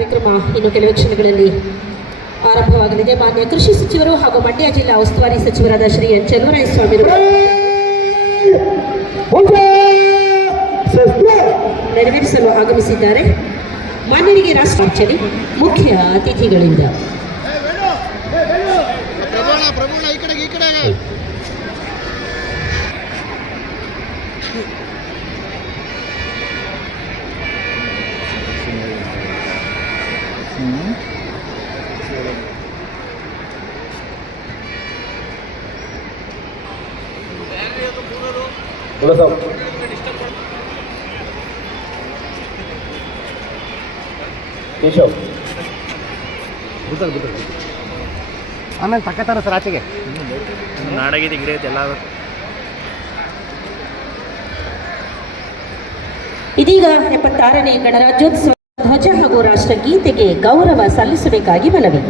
ಕಾರ್ಯಕ್ರಮ ಇನ್ನು ಕೆಲವು ಕ್ಷಣಗಳಲ್ಲಿ ಆರಂಭವಾಗಲಿದೆ. ಮಾನ್ಯ ಕೃಷಿ ಸಚಿವರು ಹಾಗೂ ಮಂಡ್ಯ ಜಿಲ್ಲಾ ಉಸ್ತುವಾರಿ ಸಚಿವರಾದ ಶ್ರೀ ಎನ್ ಸ್ವಾಮಿಗಳು ನೆರವೇರಿಸಲು ಆಗಮಿಸಿದ್ದಾರೆ. ಮಾನ್ಯರಿಗೆ ರಾಷ್ಟ್ರಾರ್ಚನೆ ಮುಖ್ಯ ಅತಿಥಿಗಳಿಂದ. ಪ್ರತಾಪ್ ಕೇಶವ್. ಆಮೇಲೆ ತಕ್ಕತ್ತಾರ ಸರ್ ಆಚೆಗೆ. ನಾಡಗಿದೆ ಗಿಡ ಐತೆ ಎಲ್ಲ ಇದೀಗ ಎಪ್ಪತ್ತಾರನೇ ಗಣರಾಜ್ಯೋತ್ಸವ ಧ್ವಜ ಹಾಗೂ ರಾಷ್ಟ್ರಗೀತೆಗೆ ಗೌರವ ಸಲ್ಲಿಸಬೇಕಾಗಿ ಮನವಿ.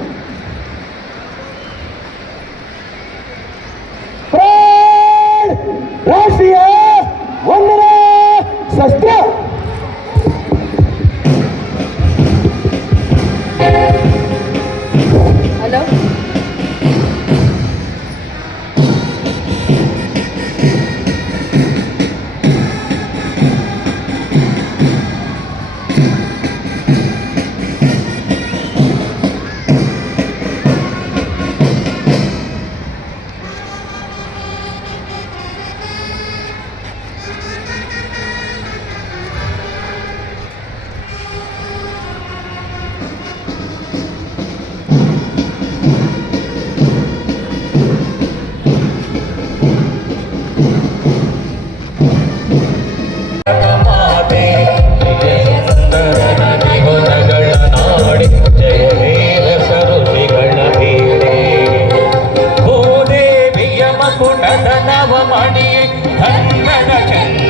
கதனவ மணியை கண்ணன கண்ண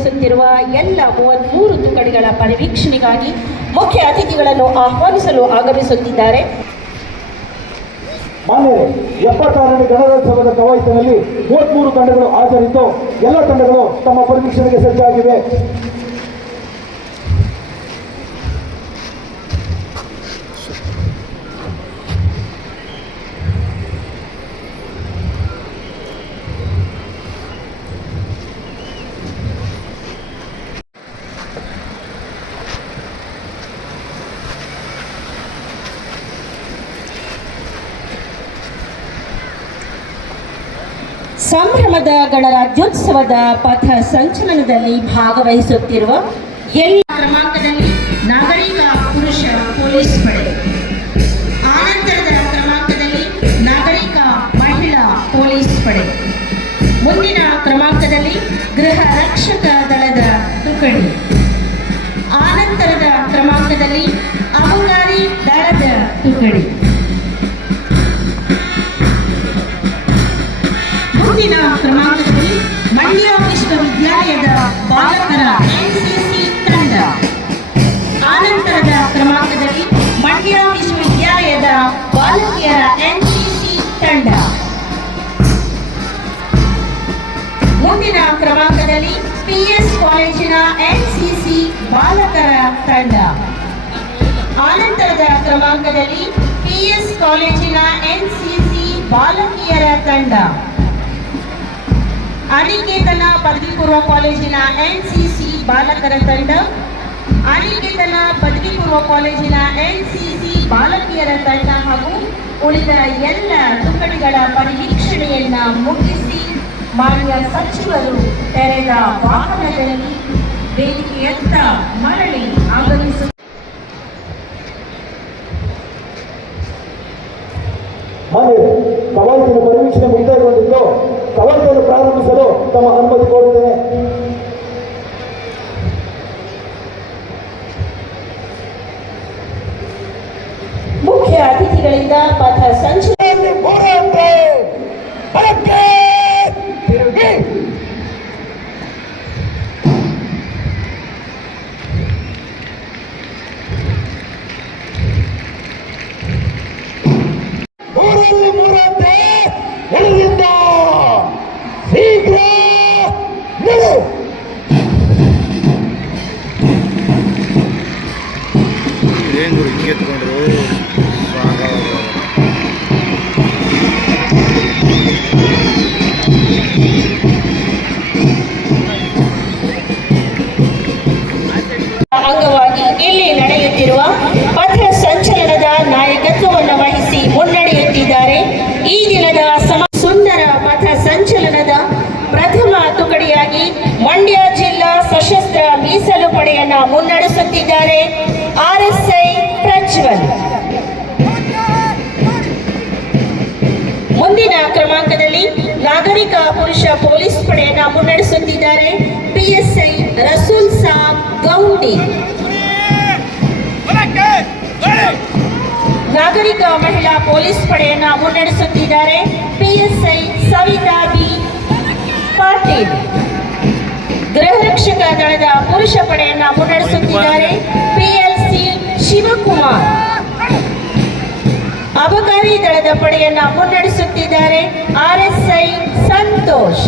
ಭಾಗವಹಿಸುತ್ತಿರುವ ಎಲ್ಲ ಮೂವತ್ಮೂರು ತುಕಡಿಗಳ ಪರಿವೀಕ್ಷಣೆಗಾಗಿ ಮುಖ್ಯ ಅತಿಥಿಗಳನ್ನು ಆಹ್ವಾನಿಸಲು ಆಗಮಿಸುತ್ತಿದ್ದಾರೆ. ಮಾನ್ಯ ಎಪ್ಪತ್ತಾರನೇ ಗಣರಾಜ್ಯೋತ್ಸವದ ಕವಾಯತಿನಲ್ಲಿ ಮೂವತ್ಮೂರು ತಂಡಗಳು ಹಾಜರಿದ್ದು, ಎಲ್ಲ ತಂಡಗಳು ತಮ್ಮ ಪರಿವೀಕ್ಷಣೆಗೆ ಸಜ್ಜಾಗಿವೆ. ಸಂಭ್ರಮದ ಗಣರಾಜ್ಯೋತ್ಸವದ ಪಥ ಸಂಚಲನದಲ್ಲಿ ಭಾಗವಹಿಸುತ್ತಿರುವ ಎಲ್ಲ ಕ್ರಮಾಂಕದಲ್ಲಿ ಪಿಎಸ್ ಕಾಲೇಜಿನ ಎನ್ಸಿಸಿ ಬಾಲಕಿಯರ ತಂಡ. ಅನಿಕೇತನ ಪದವಿ ಪೂರ್ವ ಕಾಲೇಜಿನ ಎನ್ಸಿಸಿ ಬಾಲಕರ ತಂಡ, ಅನಿಕೇತನ ಪದವಿ ಪೂರ್ವ ಕಾಲೇಜಿನ ಎನ್ಸಿಸಿ ಬಾಲಕಿಯರ ತಂಡ ಹಾಗೂ ಉಳಿದ ಎಲ್ಲ ತುಕಡಿಗಳ ಪರಿವೀಕ್ಷಣೆಯನ್ನ ಮುಗಿಸಿ ಮಾನ್ಯ ಸಚಿವರು ತೆರೆದ ವಾಹನದಲ್ಲಿ ವೇದಿಕೆಯತ್ತ ಮರಳಿ ಆಗಮಿಸು ಮಾನ್ಯ ಕವಾಯತಿನ ಪರಿವೀಕ್ಷಣೆ ಮುಕ್ತಾಯಗೊಂಡಿದ್ದು ಕವಾಯತನ್ನು ಪ್ರಾರಂಭಿಸಲು ತಮ್ಮ ಅನುಮತಿ ಕೋರುತ್ತೇನೆ. ಮುಖ್ಯ ಅತಿಥಿಗಳಿಂದ ಪಥ ಸಂಚಲನ ಪುರುಷ ಪೊಲೀಸ್ ಪಡೆಯನ್ನ ಮುನ್ನಡೆಸುತ್ತಿದ್ದಾರೆ. ಪಿಎಸ್ಐ ರಸೂಲ್ ಸಾಬ್ ಗೌಂಡಿ. ನಾಗರಿಕ ಮಹಿಳಾ ಪೊಲೀಸ್ ಪಡೆಯನ್ನ ಮುನ್ನಡೆಸುತ್ತಿದ್ದಾರೆ. PSI Savita B Patil. ಗೃಹ ರಕ್ಷಕ ದಳದ ಪುರುಷ ಪಡೆಯನ್ನ ಮುನ್ನಡೆಸುತ್ತಿದ್ದಾರೆ ದಳದ ಪಡೆಯನ್ನ ಮುನ್ನಡೆಸುತ್ತಿದ್ದಾರೆ. R S I Santosh.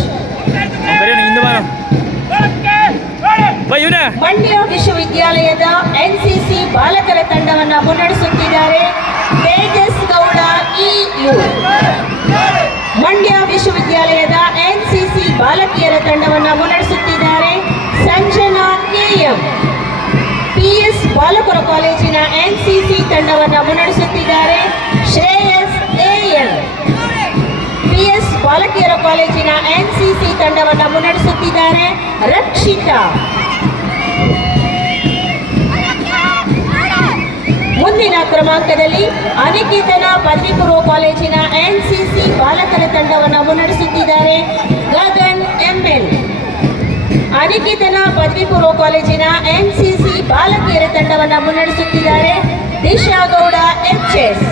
Mandya ವಿಶ್ವವಿದ್ಯಾಲಯದ ಎನ್ಸಿಸಿ ಬಾಲಕರ ತಂಡವನ್ನ ಮುನ್ನಡೆಸುತ್ತಿದ್ದಾರೆ. ತೇಜಸ್ ಗೌಡ ಇಯು ಮಂಡ್ಯ ವಿಶ್ವವಿದ್ಯಾಲಯದ ಎನ್ಸಿಸಿ ಬಾಲಕಿಯರ ತಂಡವನ್ನ ಮುನ್ನಡೆಸುತ್ತಿದ್ದಾರೆ. ಸಂಜನಾ ಕೆಎಂ ಪಿಎಸ್ ಬಾಲಕರ ಕಾಲೇಜಿನ ಎನ್ಸಿಸಿ ತಂಡವನ್ನು ಮುನ್ನಡೆಸುತ್ತಿದ್ದಾರೆ. ಶ್ರೇಯಸ್ ಎಎಲ್. ಪಿಎಸ್ ಬಾಲಕಿಯರ ಕಾಲೇಜಿನ ಎನ್ಸಿಸಿ ತಂಡವನ್ನು ಮುನ್ನಡೆಸುತ್ತಿದ್ದಾರೆ. ರಕ್ಷಿತಾ. ಮುಂದಿನ ಕ್ರಮಾಂಕದಲ್ಲಿ ಅನಿಕೇತನ ಪದವಿ ಪೂರ್ವ ಕಾಲೇಜಿನ ಎನ್ಸಿಸಿ ಬಾಲಕರ ತಂಡವನ್ನು ಮುನ್ನಡೆಸುತ್ತಿದ್ದಾರೆ. ಅನಿಕೇತನ ಪದವಿ ಪೂರ್ವ ಕಾಲೇಜಿನ ಸಿ ಬಾಲಕಿಯರ ತಂಡವನ್ನು ಮುನ್ನಡೆಸುತ್ತಿದ್ದಾರೆ ದಿಶಾಗೌಡ ಎಚ್ಎಸ್.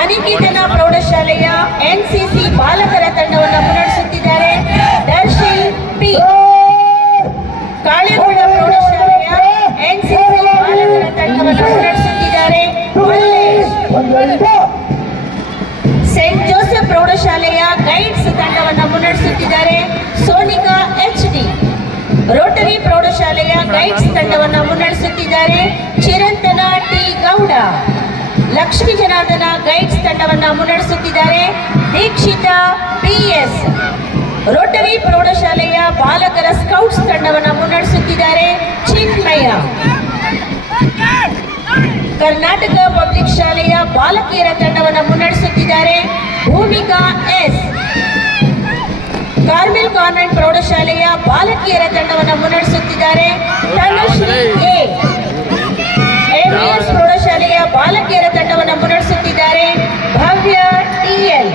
ಅನಿಕೇತನ ಪ್ರೌಢಶಾಲೆಯ ಎನ್ಸಿಸಿ ಬಾಲಕರ ತಂಡವನ್ನು ಮುನ್ನಡೆಸುತ್ತಿದ್ದಾರೆ ದರ್ಶಿ ಪಿ. ಕಾಳೇಗೌಡ ಪ್ರೌಢಶಾಲೆಯ ಲಕ್ಷ್ಮೀ ಜನಾರ್ದನ ಗೈಡ್ಸ್ ತಂಡವನ್ನು ಮುನ್ನಡೆಸುತ್ತಿದ್ದಾರೆ. ದೀಕ್ಷಿತ ಪಿ ಎಸ್ ರೋಟರಿ ಪ್ರೌಢಶಾಲೆಯ ಬಾಲಕರ ಸ್ಕೌಟ್ಸ್ ತಂಡವನ್ನು ಮುನ್ನಡೆಸುತ್ತಿದ್ದಾರೆ. ಚಿನ್ಮಯ ಕರ್ನಾಟಕ ಪಬ್ಲಿಕ್ ಶಾಲೆಯ ಬಾಲಕಿಯರ ತಂಡವನ್ನು ಮುನ್ನಡೆಸುತ್ತಿದ್ದಾರೆ. ಭೂಮಿಕಾ ಎಸ್ ಕಾರ್ಮೆಲ್ ಕಾನ್ವೆಂಟ್ ಪ್ರೌಢಶಾಲೆಯ ಬಾಲಕಿಯರ ತಂಡವನ್ನು ಮುನ್ನಡೆಸುತ್ತಿದ್ದಾರೆ. ತನುಶ್ರೀ ಎ. ಎಂಇಎಸ್ ಪ್ರೌಢಶಾಲೆಯ ಬಾಲಕಿಯರ ತಂಡವನ್ನು ಮುನ್ನಡೆಸುತ್ತಿದ್ದಾರೆ. ಭವ್ಯ ಟಿಎಲ್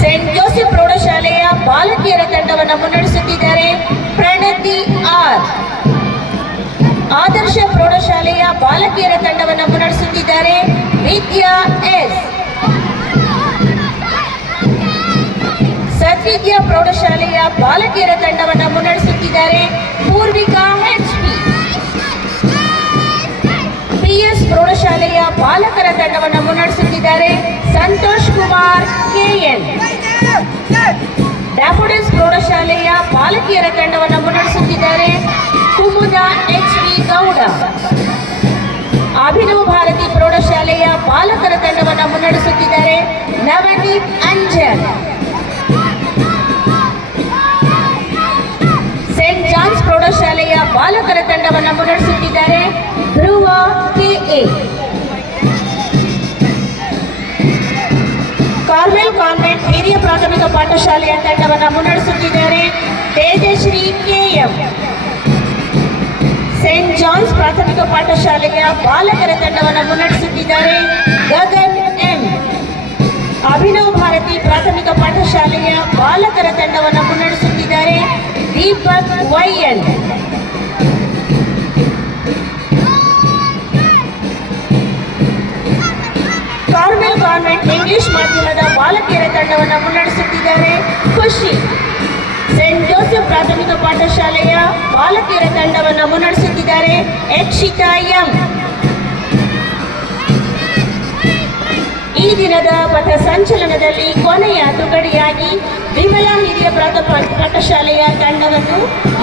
ಸೆಂಟ್ ಜೋಸೆಫ್ ಪ್ರೌಢಶಾಲೆಯ ಬಾಲಕಿಯರ ತಂಡವನ್ನು ಮುನ್ನಡೆಸುತ್ತಿದ್ದಾರೆ. ಪ್ರಣತಿ ಆರ್. ಆದರ್ಶ ಪ್ರೌಢಶಾಲೆಯ ಬಾಲಕಿಯರ ತಂಡವನ್ನು ಮುನ್ನಡೆಸುತ್ತಿದ್ದಾರೆ. ವಿದ್ಯಾ ಎಸ್. ಸದ್ವಿದ್ಯಾ ಪ್ರೌಢಶಾಲೆಯ ಬಾಲಕಿಯರ ತಂಡವನ್ನು ಮುನ್ನಡೆಸುತ್ತಿದ್ದಾರೆ. ಪೂರ್ವಿಕಾ ಬಾಲಕರ ತಂಡವನ್ನು ಮುನ್ನಡೆಸುತ್ತಿದ್ದಾರೆ ಸಂತೋಷ್ ಕುಮಾರ್, ಕೆಎನ್. ಡ್ಯಾಫೋಡಿಸ್ ಪ್ರೌಢಶಾಲೆಯ ಬಾಲಕಿಯರ ತಂಡವನ್ನು ಮುನ್ನಡೆಸುತ್ತಿದ್ದಾರೆ ಕುಮುದ ಎಚ್ ವಿ ಗೌಡ. ಅಭಿನವ ಭಾರತಿ ಪ್ರೌಢಶಾಲೆಯ ಬಾಲಕರ ತಂಡವನ್ನು ಮುನ್ನಡೆಸುತ್ತಿದ್ದಾರೆ ನವದೀಪ್ ಅಂಜನ್. ಸೇಂಟ್ ಜಾನ್ಸ್ ಪ್ರೌಢಶಾಲೆಯ ಬಾಲಕರ ತಂಡವನ್ನು ಮುನ್ನಡೆಸುತ್ತಿದ್ದಾರೆ ಧ್ರುವ ಕೆಎ ಕಾನ್ವೆಂಟ್ ಹಿರಿಯ ಪ್ರಾಥಮಿಕ ಪಾಠಶಾಲೆಯ ತಂಡವನ್ನು ಮುನ್ನಡೆಸುತ್ತಿದ್ದಾರೆ. ತೇಜಶ್ರೀ ಕೆಎಂ ಸೆಂಟ್ ಜಾನ್ಸ್ ಪ್ರಾಥಮಿಕ ಪಾಠಶಾಲೆಯ ಬಾಲಕರ ತಂಡವನ್ನು ಮುನ್ನಡೆಸುತ್ತಿದ್ದಾರೆ. ಗಗನ್ ಎಂ. ಅಭಿನವ್ ಭಾರತಿ ಪ್ರಾಥಮಿಕ ಪಾಠಶಾಲೆಯ ಬಾಲಕರ ತಂಡವನ್ನು ಮುನ್ನಡೆಸುತ್ತಿದ್ದಾರೆ. ದೀಪಕ್ ವೈಎನ್ ಕಾನ್ವೆಂಟ್ ಇಂಗ್ಲಿಷ್ ಮಾಧ್ಯಮದ ಬಾಲಕಿಯರ ತಂಡವನ್ನು ಮುನ್ನಡೆಸುತ್ತಿದ್ದಾರೆ. ಖುಷಿ. ಸೆಂಟ್ ಜೋಸೆಫ್ ಪ್ರಾಥಮಿಕ ಪಾಠಶಾಲೆಯ ಬಾಲಕಿಯರ ತಂಡವನ್ನು ಮುನ್ನಡೆಸುತ್ತಿದ್ದಾರೆ. ಯಕ್ಷಿತಾ ಎಂ. ಈ ದಿನದ ಪಥ ಸಂಚಲನದಲ್ಲಿ ಕೊನೆಯ ತುಗಡಿಯಾಗಿ ವಿಮಲಾ ಹಿರಿಯ ಪ್ರಾಥಮಿಕ ಪಾಠಶಾಲೆಯ ತಂಡವನ್ನು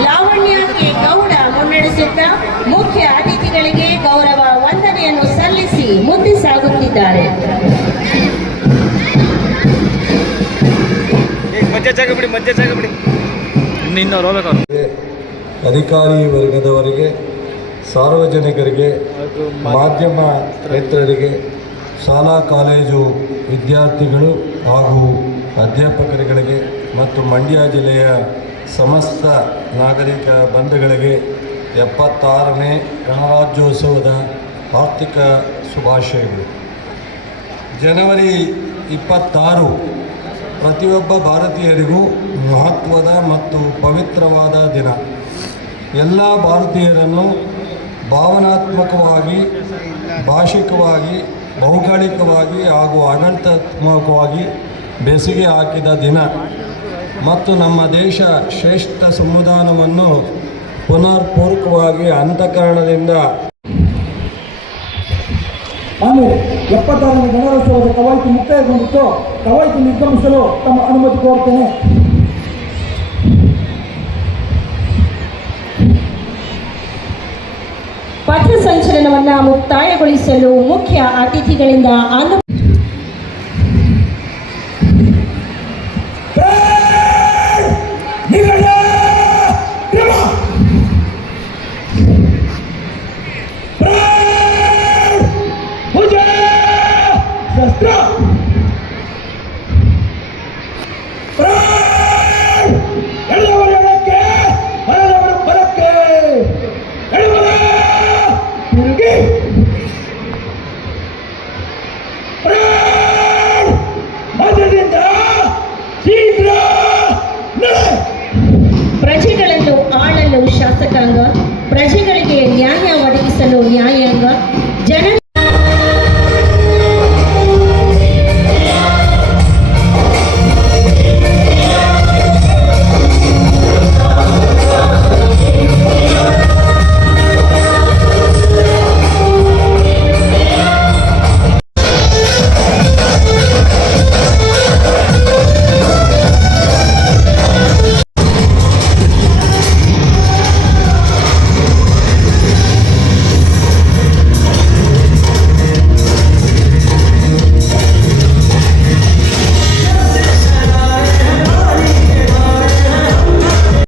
ಲಾವಣ್ಯ ಕೆ. ಗೌಡ ಮುನ್ನಡೆಸುತ್ತ ಮುಖ್ಯ ಅತಿಥಿಗಳಿಗೆ ಗೌರವ ವಂದನೆಯನ್ನು ಸಲ್ಲಿಸಿ ಮುಂದೆ ಸಾಗುತ್ತಿದ್ದಾರೆ ಮಧ್ಯ ಜಾಗ ಬಿಡಿ ಮಧ್ಯ ಜಾಗ ಬಿಡಿ. ಇನ್ನು ಇನ್ನೂರು ಹೋಗ್ಬೇಕು ಅಧಿಕಾರಿ ವರ್ಗದವರಿಗೆ ಸಾರ್ವಜನಿಕರಿಗೆ ಮಾಧ್ಯಮ ರೈತರಿಗೆ ಶಾಲಾ ಕಾಲೇಜು ವಿದ್ಯಾರ್ಥಿಗಳು ಹಾಗೂ ಅಧ್ಯಾಪಕರುಗಳಿಗೆ ಮತ್ತು ಮಂಡ್ಯ ಜಿಲ್ಲೆಯ ಸಮಸ್ತ ನಾಗರಿಕ ಬಂಧುಗಳಿಗೆ ಎಪ್ಪತ್ತಾರನೇ ಗಣರಾಜ್ಯೋತ್ಸವದ ಆರ್ಥಿಕ ಶುಭಾಶಯಗಳು. ಜನವರಿ ಇಪ್ಪತ್ತಾರು ಪ್ರತಿಯೊಬ್ಬ ಭಾರತೀಯರಿಗೂ ಮಹತ್ವದ ಮತ್ತು ಪವಿತ್ರವಾದ ದಿನ. ಎಲ್ಲ ಭಾರತೀಯರನ್ನು ಭಾವನಾತ್ಮಕವಾಗಿ, ಭಾಷಿಕವಾಗಿ, ಭೌಗೋಳಿಕವಾಗಿ ಹಾಗೂ ಆಡಳಿತಾತ್ಮಕವಾಗಿ ಬೆಸಿಗೆ ಹಾಕಿದ ದಿನ. ಮತ್ತು ನಮ್ಮ ದೇಶ ಶ್ರೇಷ್ಠ ಸಂವಿಧಾನವನ್ನು ಪುನರ್ಪೂರ್ವಕವಾಗಿ ಅಂತಃಕರಣದಿಂದ ಆಮೇಲೆ ಎಪ್ಪತ್ತಾರನೇ ಗಣರಾಜ್ಯೋತ್ಸವದ ಕವಾಯತು ಮುಕ್ತಾಯಗೊಂಡಿತ್ತು ಕವಾಯಿತು ನಿರ್ಗಮಿಸಲು ತಮ್ಮ ಅನುಮತಿ ಕೋರ್ತೇನೆ ಪಥ ಸಂಚಲನವನ್ನು ಮುಕ್ತಾಯಗೊಳಿಸಲು ಮುಖ್ಯ ಅತಿಥಿಗಳಿಂದ ಆಂಧ್ರ